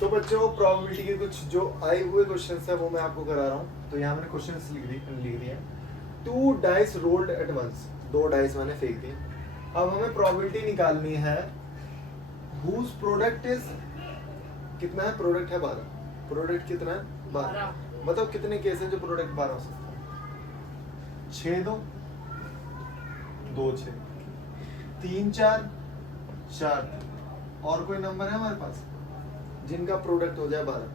तो बच्चों प्रोबेबिलिटी के कुछ जो आए हुए क्वेश्चंस है वो मैं आपको करा रहा हूँ। तो यहाँ मैंने क्वेश्चंस लिख दिए। 2 dice rolled at once, 2 dice मैंने फेंक दिए। अब हमें प्रोबेबिलिटी निकालनी है whose प्रोडक्ट इज, कितना है प्रोडक्ट है 12, प्रोडक्ट कितना है 12, मतलब कितने केस है जो प्रोडक्ट 12 हो सकता है। 6 2 2 6 3 4 4, और कोई नंबर है हमारे पास जिनका प्रोडक्ट हो जाए 12,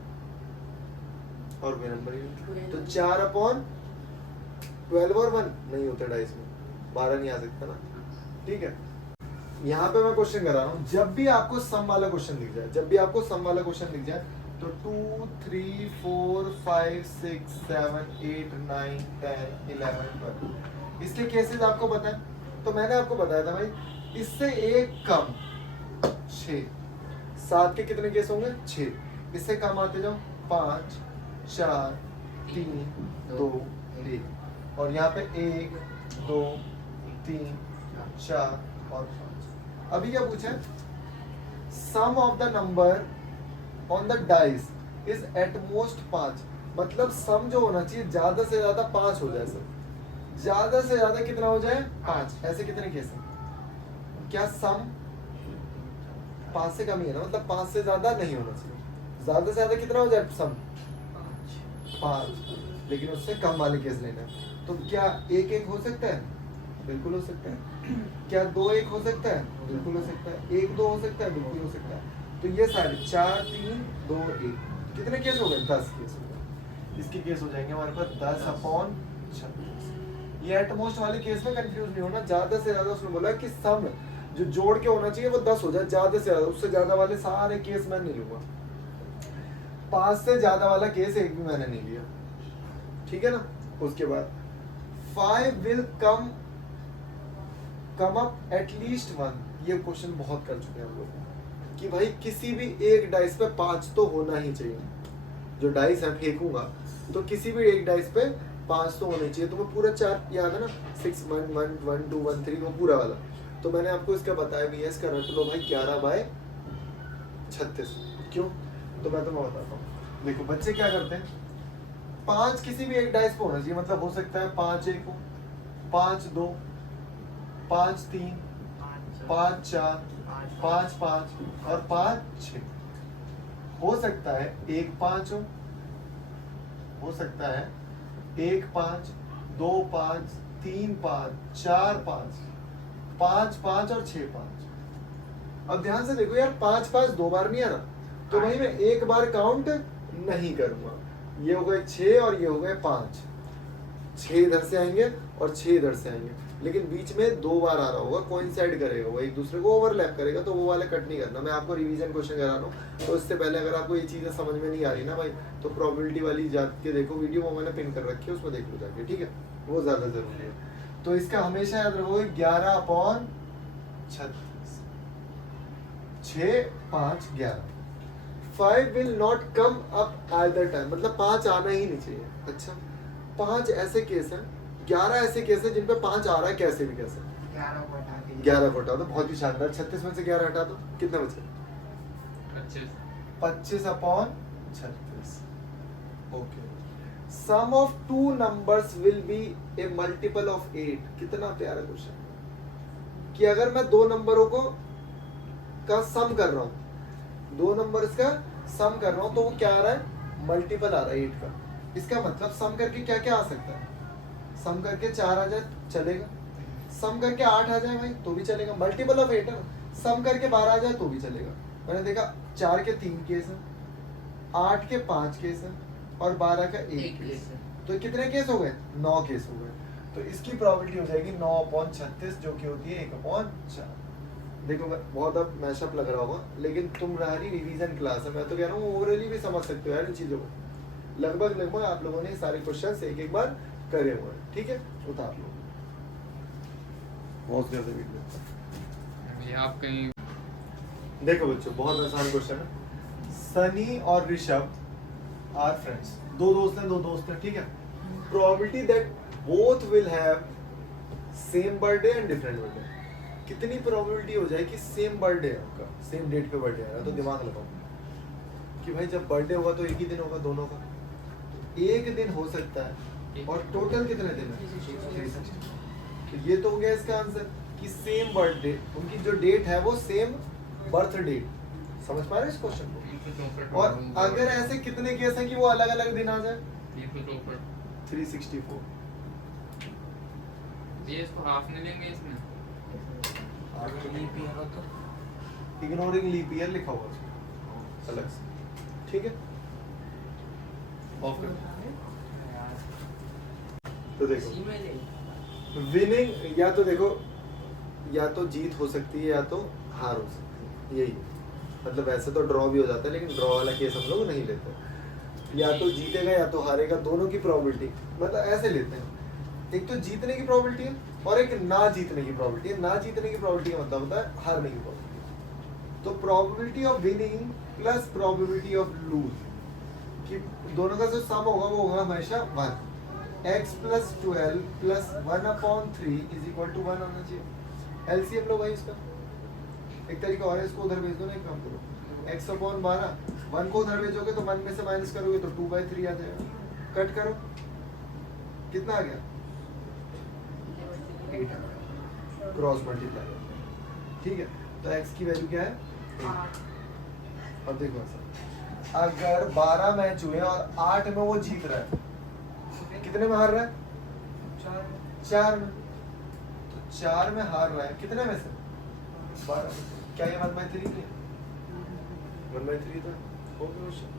और कोई नंबर ही नहीं। तो 4/12 और 1 नहीं होते डाइस में, 12 नहीं आ सकता ना। ठीक है, यहाँ पे मैं क्वेश्चन करा रहा हूँ। जब भी आपको सम वाला क्वेश्चन दिख जाए, जब भी आपको सम वाला क्वेश्चन दिख जाए, तो 2 3 4 5 6 7 8 9 10 11 12 इसके केसेस आपको पता है। तो मैंने आपको बताया था भाई इससे एक कम 6, 7 के कितने केस होंगे 6, इससे कम आते जाओ 5 4 3 2 1, और यहाँ पे 1 2 3 4 और 5। अभी क्या पूछा है, sum of the number on the dice is at most 5, मतलब सम जो होना चाहिए ज्यादा से ज्यादा 5 हो जाए सर, ज्यादा से ज्यादा कितना हो जाए 5। ऐसे कितने केस हैं, क्या सम 5 से कम ही है ना, मतलब 5 से ज्यादा नहीं होना चाहिए। ज्यादा से ज्यादा कितना हो जाए सम 5, लेकिन उससे कम वाले केस लेना है। तो क्या 1 1 हो सकता है, बिल्कुल हो सकता है। क्या 2 1 हो सकता है, बिल्कुल हो सकता है। 1 2 हो सकता है, बिल्कुल हो सकता है। तो ये सारे 4 3 2 1 कितने केस हो गए 10 केस हो गए। इसके केस हो जाएंगे हमारे पास 10/36। ये एटमोस्ट वाले केस में कंफ्यूज नहीं होना। ज्यादा से ज्यादा उसने बोला कि सम जो जोड़ के होना चाहिए वो 10 हो जाए, ज्यादा से ज्यादा, उससे ज्यादा वाले सारे केस मैं नहीं लूंगा। 5 से ज्यादा वाला केस एक भी मैंने नहीं लिया, ठीक है ना। उसके बाद 5 विल कम अप एटलीस्ट 1, ये क्वेश्चन बहुत कर चुके हैं हम लोग कि भाई किसी भी एक डाइस पे 5 तो होना ही चाहिए। जो डाइस है फेंकूंगा तो किसी भी एक डाइस पे 5 तो होने चाहिए। तो मैं पूरा चार्ट याद है ना, 6 1 1 1 2 1 3 वो पूरा वाला। तो मैंने आपको इसका बताया भी है, इसका रट लो भाई 11/36। क्यों, तो मैं तुम्हें बताता हूँ। देखो बच्चे क्या करते हैं, 5 किसी भी एक डाइस पे होना चाहिए, मतलब हो सकता है 5 1 हो, 5 2 5 3 5 4 5 5 और 5 6। हो सकता है 1 5 हो सकता है 1 5 2 5 3 5 4 5 5 5 और 6 5। अब ध्यान से देखो यार, 5 5 दो बार नहीं आ रहा, तो भाई मैं एक बार काउंट नहीं करूंगा। ये हो गए 6 और ये हो गए 5, 6 इधर से आएंगे और 6 इधर से आएंगे, लेकिन बीच में 2 बार आ रहा होगा, कोइंसाइड करेगा, वो एक दूसरे को ओवरलैप करेगा, तो वो वाले कट नहीं करना। मैं आपको रिवीजन क्वेश्चन करा रहा हूँ, तो इससे पहले अगर आपको ये चीजें समझ में नहीं आ रही ना भाई, तो प्रोबेबिलिटी वाली जाके देखो वीडियो, वो मैंने पिन कर रखी है, उसमें देख लो जाके, ठीक है, वो ज्यादा जरूरी है। तो इसका हमेशा याद रखो 11/36, 6 5 11। 5 will not come up at the time, मतलब 5 आना ही नहीं चाहिए। अच्छा, 5 ऐसे केस हैं, 11 ऐसे केस हैं जिन पे 5 आ रहा है, कैसे भी कैसे 11 को हटा दो, बहुत ही शानदार। 36 में से 11 हटा दो, कितना बचे 25/36। Okay, sum of 2 numbers will be a multiple of 8। कितना प्यारा क्वेश्चन, कि अगर मैं 2 नंबरों को का सम कर रहा हूं, 2 नंबर्स का सम कर रहा हूं, तो वो क्या आ रहा है, मल्टीपल आ रहा है 8 का। इसका मतलब सम करके क्या क्या आ सकता है, सम करके 4 आ जाए चलेगा, सम करके 8 आ जाए भाई तो भी चलेगा, मल्टीपल ऑफ 8 है ना। सम करके 12 आ जाए तो भी चलेगा। मैंने देखा 4 के 3 केस हैं, 8 के 5 केस हैं और 12 का 1 केस है। तो कितने केस हो गए, 9 केस हो गए। तो इसकी प्रोबेबिलिटी हो जाएगी 9/36, जो कि होती है 1/4। देखो बहुत अब मैशअप लग रहा होगा, लेकिन तुम्हारी रिवीजन क्लास है, मैं तो कह रहा हूँ ओवरऑली भी समझ सकते हो यार इन चीजों को। लगभग आप लोगों ने सारे क्वेश्चंस एक बार करे हुए हैं, ठीक है, उतार लो बहुत ज्यादा वीडियो। आप कहीं देखो बच्चों, बहुत आसान क्वेश्चन है। सनी और ऋषभ आर फ्रेंड्स, 2 दोस्त हैं, ठीक है। Probability that both will have same birthday and different birthday. कितनी प्रोबेबिलिटी हो जाए कि सेम बर्थडे है आपका, सेम डेट पे बर्थडे आ रहा है, तो दिमाग लगाओ। कि भाई जब बर्थडे होगा तो एक ही दिन होगा दोनों का, एक दिन हो सकता है और टोटल कितने दिन है 360। तो ये तो हो गया इसका आंसर कि सेम बर्थडे, उनकी जो डेट है वो सेम बर्थ डेट। समझ पा रहे हैं इस क्वेश्चन को? और अगर ऐसे कितने केस हैं कि वो अलग अलग दिन आ जाए? 364। ये इसको हाफ नहीं लेंगे इसमें? इग्नोरिंग लीप ईयर लिखा हुआ है अलग से, ठीक है। ऑफ कर। तो देखो विनिंग या तो देखो या तो जीत हो सकती है या तो हार हो सकती है, यही मतलब। वैसे तो ड्रॉ भी हो जाता है लेकिन ड्रॉ वाला केस हम लोग नहीं लेते। या तो जीतेगा या तो हारेगा, दोनों की प्रोबेबिलिटी मतलब ऐसे लेते हैं। एक तो जीतने की प्रोबेबिलिटी है और एक ना जीतने की प्रोबेबिलिटी है। ना जीतने की प्रोबेबिलिटी का मतलब होता है हारने की प्रोबेबिलिटी। तो probability of winning plus probability of lose कि दोनों का जो सम होगा वो होगा हमेशा 1। x plus 12 plus 1/3 is equal to 1 होना चाहिए। एलसीएम लो भाई इसका। एक तरीका और है, इसको उधर भेज दो ना, एक काम करो x/12 1 को उधर भेजोगे तो 1 में से माइनस करोगे तो 2/3 आ जाएगा। कट करो, कितना आ गया 8 क्रॉस मल्टीप्लाई, ठीक है। तो x की वैल्यू क्या है 8। अब देखो सर, अगर 12 मैच हुए और 8 में वो जीत रहा है, कितने में हार रहा है 4 में। तो 4 में हार रहा है कितने में से 12 में। क्या ये 1/3 नहीं? 1/3 था, हो गया क्वेश्चन।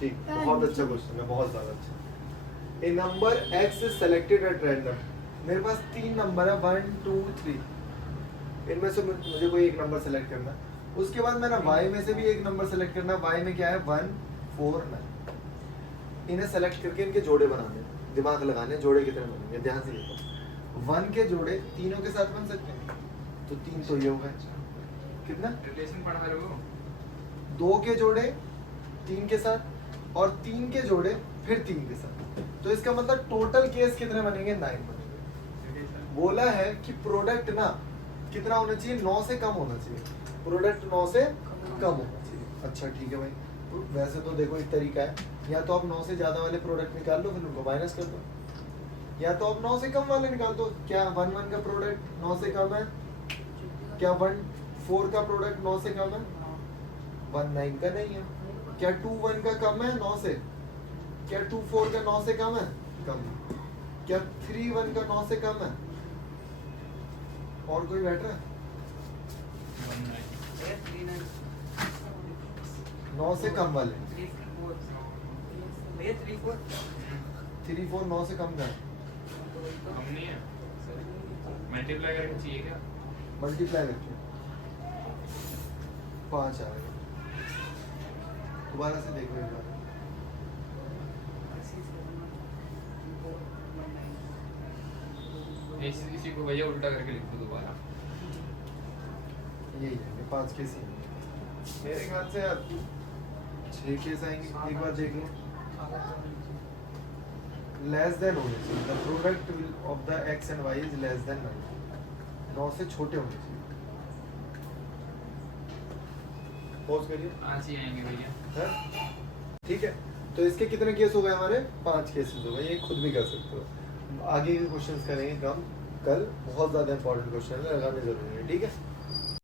ठीक, बहुत अच्छा क्वेश्चन है, बहुत ज्यादा अच्छा। A number x is selected at random। मेरे पास 3 नंबर है 1 2 3। इनमें से मुझे कोई एक नंबर सेलेक्ट करना है। उसके बाद मैंने y में से भी एक नंबर सेलेक्ट करना है। y में क्या है 1 4 9। इन्हें सेलेक्ट करके इनके जोड़े बनाने, दिमाग लगाने, जोड़े कितने बनेंगे ध्यान से देखो। 1 के जोड़े तीनों के साथ बन सकते हैं, तो 3 तो ये होगा। कितना रिलेशन पढ़ा रहे हो? 2 के जोड़े 3 के साथ और 3 के जोड़े फिर 3 के साथ, तो इसका मतलब टोटल केस कितने बनेंगे 9 बनेंगे। बोला है कि प्रोडक्ट ना कितना होना चाहिए 9 से कम होना चाहिए। प्रोडक्ट 9 से कम होना चाहिए। अच्छा ठीक है भाई, तो वैसे तो देखो एक तरीका है, या तो आप 9 से ज्यादा वाले प्रोडक्ट निकाल लो फिर उनको माइनस कर दो, या तो आप 9 से कम वाले निकाल दो। क्या 1 1 का प्रोडक्ट 9 से कम है? क्या 1 4 का प्रोडक्ट 9 से कम है? 1 9 का नहीं है। क्या 2 1 का कम है 9 से? क्या 2 4 का 9 से कम है? कम। क्या 3 1 का 9 से कम है? और कोई बैठ रहा है? 9 से कम वाले 3 4 9 से कम का है। हम नहीं है, मल्टीप्लाई करके चाहिए क्या? मल्टीप्लाई करके 5 आएगा। दोबारा से देखो एक बार। इसी को भैया उल्टा करके लिख दो दोबारा। यही है 5 केस ही मेरे ख्याल से। 6 केस आएंगे, एक बार देख लो। लेस देन होने चाहिए, the product of the x and y is less than 9 से छोटे होने चाहिए। पॉज करिए। आज ही आएंगे भैया। ठीक है, तो इसके कितने केस हो गए हमारे 5 केसेस हो गए। ये खुद भी कर सकते हो। आगे के क्वेश्चंस करेंगे हम कल, बहुत ज्यादा इंपॉर्टेंट क्वेश्चन है, लगाने जरूरी है। ठीक है।